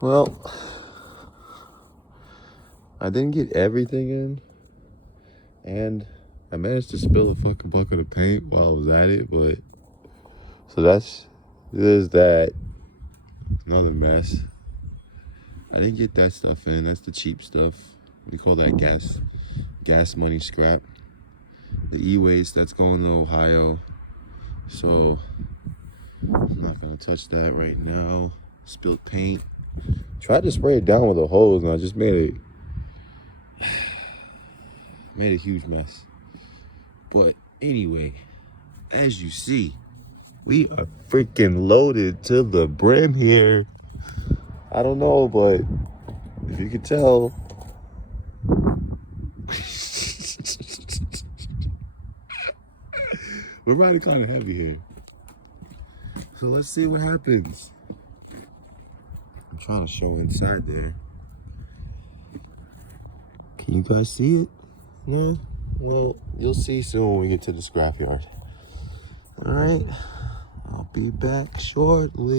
Well, I didn't get everything in, and I managed to spill a fucking bucket of paint while I was at it, but so there's that. Another mess. I didn't get that stuff in. That's the cheap stuff. We call that gas money scrap. The e-waste that's going to Ohio. So I'm not gonna touch that right now. Spilled paint. Tried to spray it down with a hose, and I just made a huge mess. But anyway, as you see, we are freaking loaded to the brim here. I don't know, but if you could tell, we're riding kind of heavy here. So let's see what happens. I'm trying to show inside there. Can you guys see it? Yeah? Well, you'll see soon when we get to the scrapyard. All right. I'll be back shortly.